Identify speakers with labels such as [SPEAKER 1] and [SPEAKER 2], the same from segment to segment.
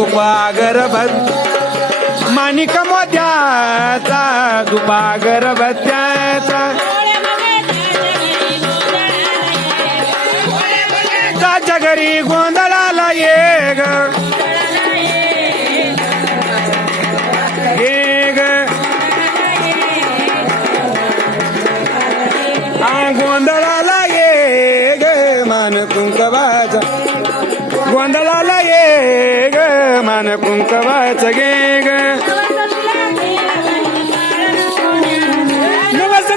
[SPEAKER 1] दुपागरबत माणिक मोत्याचा दुपागरबत्याचा त्याच्या घरी गोंधळाला ये ग सोन्या कुंकवाच गे ग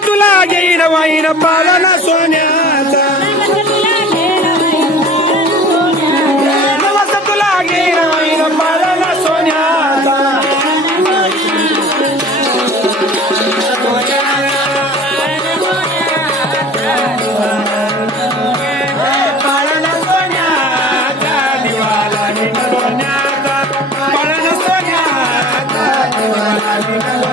[SPEAKER 1] तुला येईन वाईन ना सो Happy Melody.